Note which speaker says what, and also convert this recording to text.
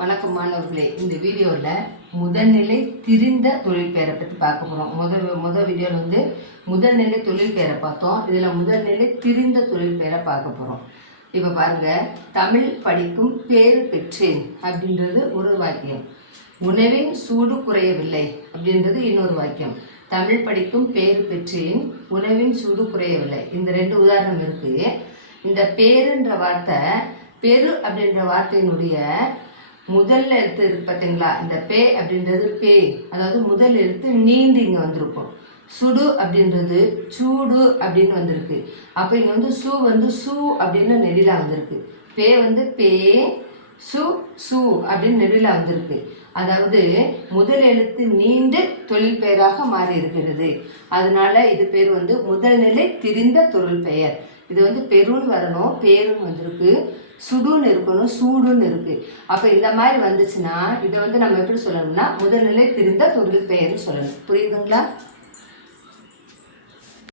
Speaker 1: வணக்கம் மாணவர்களே. இந்த வீடியோவில் முதல்நிலை திரிந்த தொழில் பெயரை பற்றி பார்க்க போகிறோம் முதல் முதல் வீடியோவில் வந்து முதல்நிலை தொழில் பெயரை பார்த்தோம். இதில் முதல்நிலை திரிந்த தொழில் பெயரை பார்க்க போகிறோம் இப்போ பாருங்கள் தமிழ் படிக்கும் பேர் பெற்றேன் அப்படின்றது ஒரு வாக்கியம். உணவின் சூடு குறையவில்லை அப்படின்றது இன்னொரு வாக்கியம். தமிழ் படிக்கும் பேர் பெற்றேன் உணவின் சூடு குறையவில்லை. இந்த ரெண்டு உதாரணம் இருக்குது இந்த பேருன்ற வார்த்தை பெரு அப்படின்ற வார்த்தையினுடைய முதல்ல எழுத்து இருக்கு பார்த்தீங்களா இந்த பே அப்படின்றது பே. அதாவது முதல் எழுத்து நீண்டு இங்கே வந்திருக்கும். சுடு அப்படின்றது சூடு அப்படின்னு வந்திருக்கு. அப்போ இங்கே வந்து சு வந்து சு அப்படின்னு நெடிலா வந்திருக்கு. பே வந்து பே சு சு அப்படின்னு நெடிலா வந்திருக்கு. அதாவது முதல் எழுத்து நீண்டு தொழில் பெயராக மாறி இருக்கிறது அதனால இது பேர் வந்து முதல் நிலை திரிந்த தொழில் பெயர். இது வந்து பெருன்னு வரணும் பேருன்னு வந்திருக்கு சுடுன்னு இருக்கணும் சூடுன்னு இருக்கு. அப்போ இந்த மாதிரி வந்துச்சுன்னா இதை வந்து நம்ம எப்படி சொல்லணும்னா முதல்நிலை திருந்த தொழில் பெயர்னு சொல்லணும். புரியுதுங்களா?